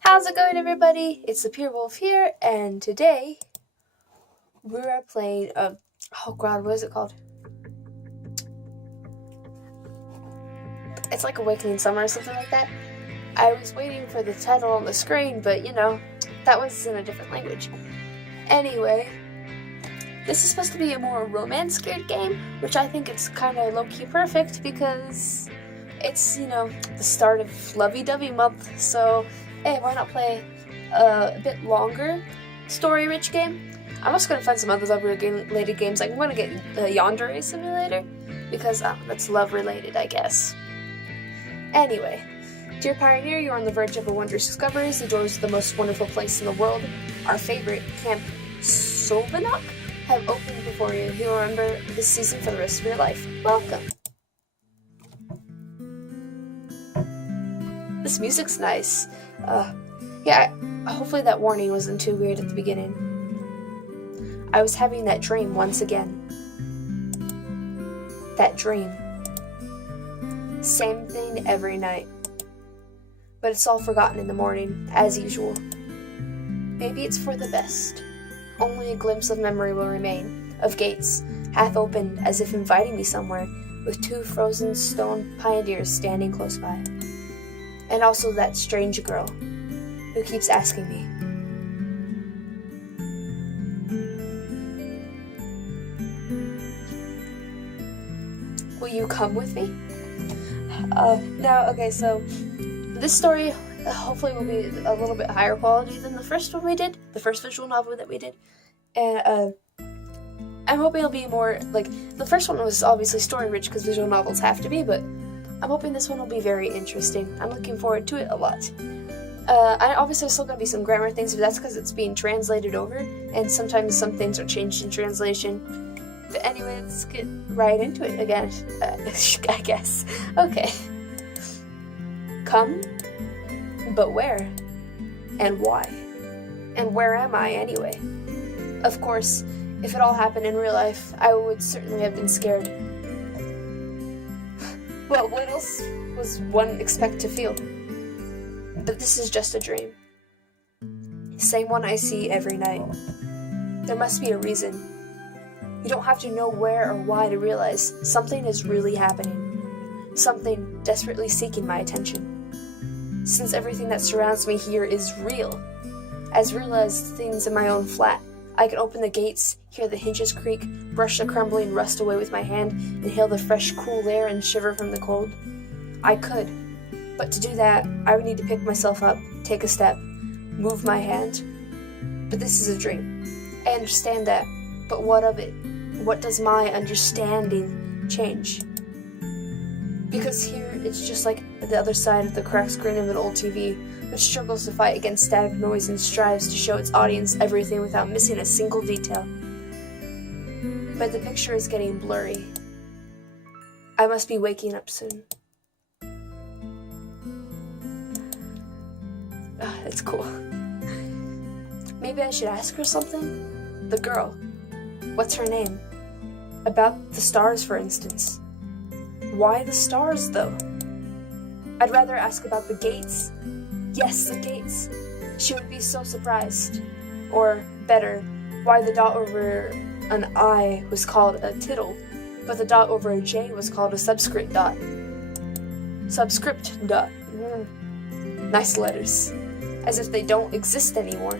How's it going, everybody? It's the Pure Wolf here, and today we are playing what is it called? It's like Awakening Summer or something like that. I was waiting for the title on the screen, but that was in a different language. Anyway, this is supposed to be a more romance-geared game, which I think it's kind of low-key perfect because it's, the start of lovey-dovey month, so hey, why not play a bit longer story-rich game? I'm also going to find some other love-related games. Like, I'm going to get Yandere Simulator, because that's love-related, I guess. Anyway, dear Pioneer, you're on the verge of a wondrous discovery. The doors of the most wonderful place in the world, our favorite, Camp Solvanok, have opened before you. You'll remember this season for the rest of your life. Welcome. This music's nice. Hopefully that warning wasn't too weird at the beginning. I was having that dream once again. That dream. Same thing every night. But it's all forgotten in the morning, as usual. Maybe it's for the best. Only a glimpse of memory will remain, of gates, half opened as if inviting me somewhere, with two frozen stone pioneers standing close by. And also that strange girl, who keeps asking me. Will you come with me? So this story hopefully will be a little bit higher quality than the first one we did, the first visual novel that we did. And I'm hoping it'll be more, the first one was obviously story-rich because visual novels have to be, but I'm hoping this one will be very interesting. I'm looking forward to it a lot. Obviously, there's still going to be some grammar things, but that's because it's being translated over, and sometimes some things are changed in translation. But anyway, let's get right into it again, I guess. Okay. Come, but where? And why? And where am I, anyway? Of course, if it all happened in real life, I would certainly have been scared. Well, what else was one expect to feel? But this is just a dream. Same one I see every night. There must be a reason. You don't have to know where or why to realize something is really happening. Something desperately seeking my attention. Since everything that surrounds me here is real. As real as things in my own flat. I can open the gates, hear the hinges creak, brush the crumbling rust away with my hand, inhale the fresh, cool air and shiver from the cold. I could. But to do that, I would need to pick myself up, take a step, move my hand. But this is a dream. I understand that. But what of it? What does my understanding change? Because here, it's just like the other side of the cracked screen of an old TV, which struggles to fight against static noise and strives to show its audience everything without missing a single detail. But the picture is getting blurry. I must be waking up soon. That's cool. Maybe I should ask her something? The girl. What's her name? About the stars, for instance. Why the stars, though? I'd rather ask about the gates. Yes, the gates. She would be so surprised. Or, better, why the dot over an I was called a tittle, but the dot over a J was called a subscript dot. Subscript dot. Nice letters. As if they don't exist anymore.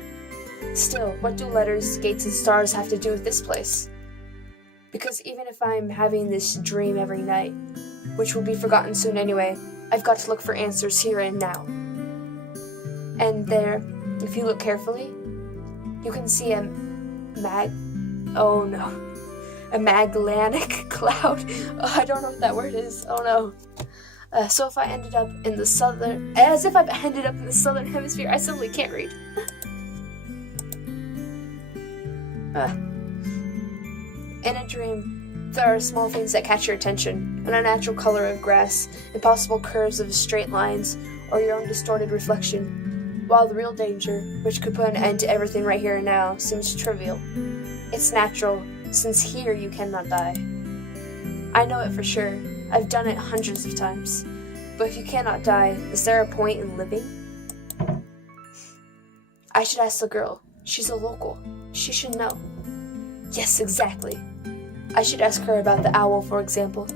Still, what do letters, gates, and stars have to do with this place? Because even if I'm having this dream every night, which will be forgotten soon anyway, I've got to look for answers here and now. And there, if you look carefully, you can see a Magellanic cloud. I don't know what that word is. Oh no. So if I ended up in the southern... As if I've ended up in the southern hemisphere, I simply can't read. In a dream, there are small things that catch your attention. An unnatural color of grass, impossible curves of straight lines, or your own distorted reflection. While the real danger, which could put an end to everything right here and now, seems trivial. It's natural, since here you cannot die. I know it for sure. I've done it hundreds of times. But if you cannot die, is there a point in living? I should ask the girl. She's a local. She should know. Yes, exactly. I should ask her about the owl, for example.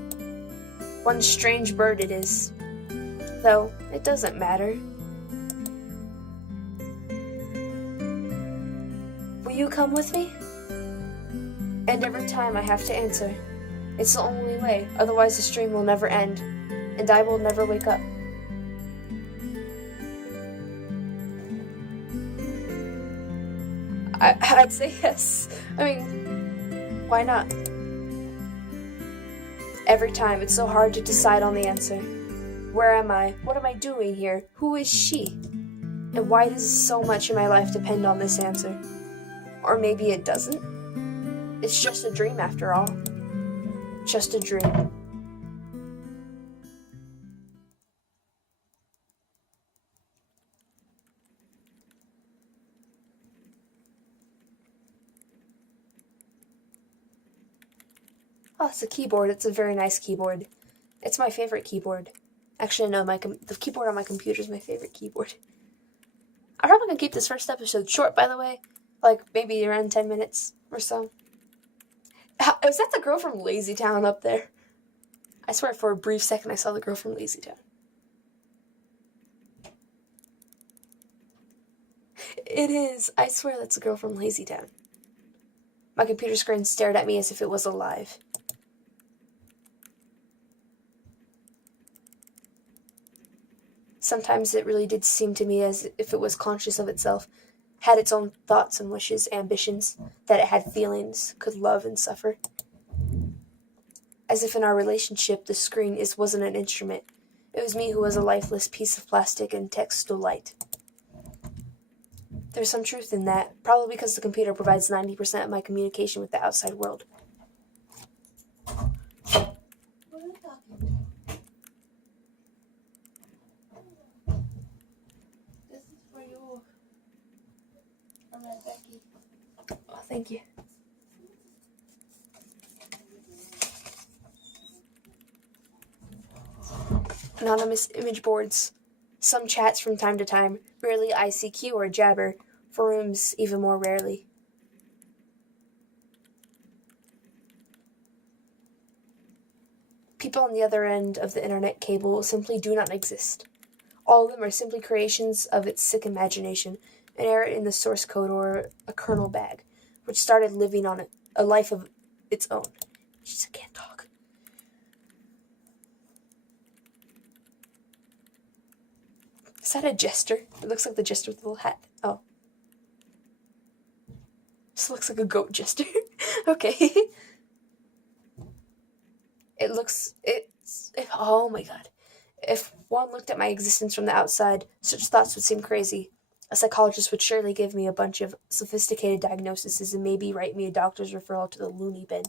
One strange bird it is. Though, it doesn't matter. Will you come with me? And every time I have to answer. It's the only way, otherwise the stream will never end, and I will never wake up. I'd say yes. I mean, why not? Every time, it's so hard to decide on the answer. Where am I? What am I doing here? Who is she? And why does so much in my life depend on this answer? Or maybe it doesn't? It's just a dream after all. Just a dream. Oh, it's a keyboard. It's a very nice keyboard. It's my favorite keyboard. Actually, no, the keyboard on my computer is my favorite keyboard. I'm probably going to keep this first episode short, by the way. Like, maybe around 10 minutes or so. Was that the girl from Lazy Town up there? I swear for a brief second I saw the girl from Lazy Town. It is. I swear that's the girl from Lazy Town. My computer screen stared at me as if it was alive. Sometimes it really did seem to me as if it was conscious of itself, had its own thoughts and wishes, ambitions, that it had feelings, could love and suffer. As if in our relationship, the screen wasn't an instrument. It was me who was a lifeless piece of plastic and text to light. There's some truth in that, probably because the computer provides 90% of my communication with the outside world. Oh, thank you. Anonymous image boards. Some chats from time to time, rarely ICQ or Jabber, forums even more rarely. People on the other end of the internet cable simply do not exist. All of them are simply creations of its sick imagination, an error in the source code or a kernel bag, which started living on a life of its own. She just can't talk. Is that a jester? It looks like the jester with the little hat. Oh. This looks like a goat jester. Okay. Oh my god. If one looked at my existence from the outside, such thoughts would seem crazy. A psychologist would surely give me a bunch of sophisticated diagnoses and maybe write me a doctor's referral to the loony bin.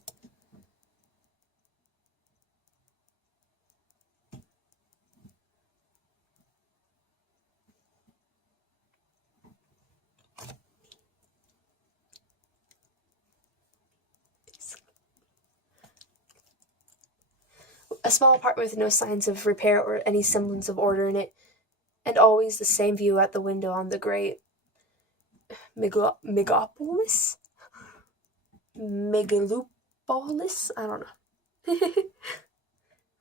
A small apartment with no signs of repair or any semblance of order in it, and always the same view out the window on the great megalopolis? Megalopolis? I don't know.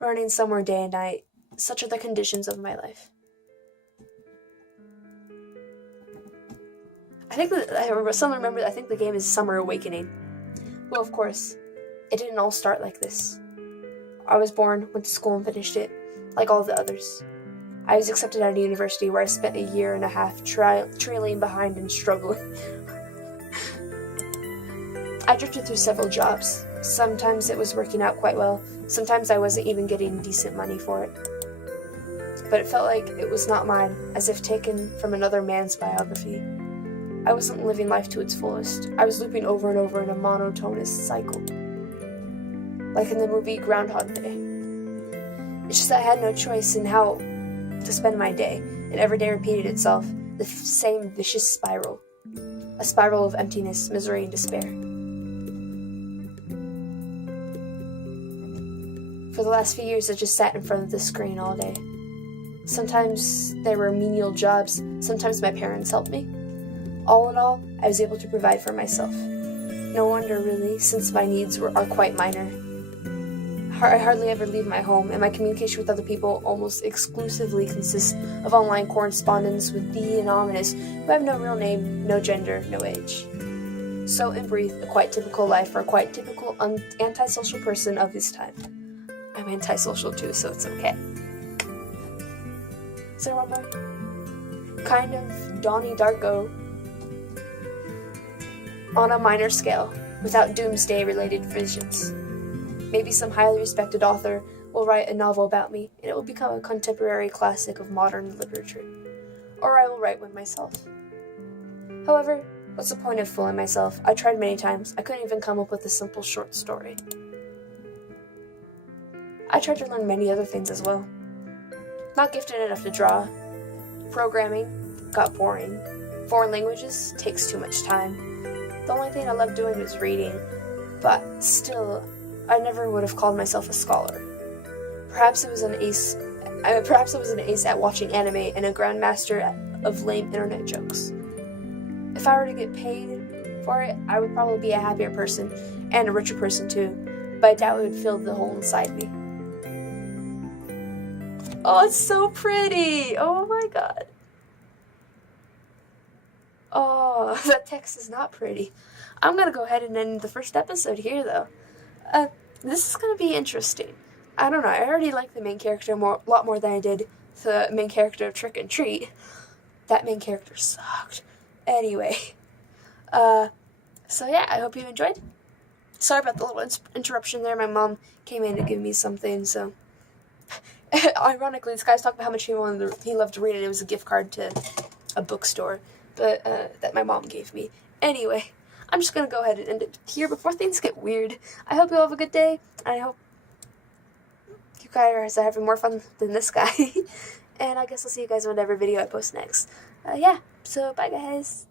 Running somewhere day and night. Such are the conditions of my life. I think the game is Summer Awakening. Well, of course, it didn't all start like this. I was born, went to school and finished it, like all the others. I was accepted at a university where I spent a year and a half trailing behind and struggling. I drifted through several jobs. Sometimes it was working out quite well, sometimes I wasn't even getting decent money for it. But it felt like it was not mine, as if taken from another man's biography. I wasn't living life to its fullest. I was looping over and over in a monotonous cycle. Like in the movie Groundhog Day. It's just that I had no choice in how to spend my day, and every day repeated itself, the same vicious spiral. A spiral of emptiness, misery, and despair. For the last few years, I just sat in front of the screen all day. Sometimes there were menial jobs, sometimes my parents helped me. All in all, I was able to provide for myself. No wonder, really, since my needs are quite minor. I hardly ever leave my home, and my communication with other people almost exclusively consists of online correspondence with the anonymous who have no real name, no gender, no age. So, in brief, a quite typical life for a quite typical antisocial person of this time. I'm antisocial too, so it's okay. Is there one more? Kind of Donnie Darko on a minor scale, without doomsday-related visions. Maybe some highly respected author will write a novel about me, and it will become a contemporary classic of modern literature. Or I will write one myself. However, what's the point of fooling myself? I tried many times. I couldn't even come up with a simple short story. I tried to learn many other things as well. Not gifted enough to draw. Programming got boring. Foreign languages takes too much time. The only thing I loved doing was reading, but still, I never would have called myself a scholar. Perhaps I was an ace at watching anime and a grandmaster of lame internet jokes. If I were to get paid for it, I would probably be a happier person, and a richer person too, but I doubt it would fill the hole inside me. Oh, it's so pretty! Oh my god. Oh, that text is not pretty. I'm gonna go ahead and end the first episode here, though. This is gonna be interesting. I don't know, I already like the main character a lot more than I did the main character of Trick and Treat. That main character sucked. Anyway, so yeah, I hope you enjoyed. Sorry about the little interruption there. My mom came in to give me something, so... Ironically, this guy's talking about how much he loved to read, and it was a gift card to a bookstore that my mom gave me. Anyway, I'm just gonna go ahead and end it here before things get weird. I hope you all have a good day. I hope you guys are having more fun than this guy. And I guess I'll see you guys in whatever video I post next. Yeah, so bye guys.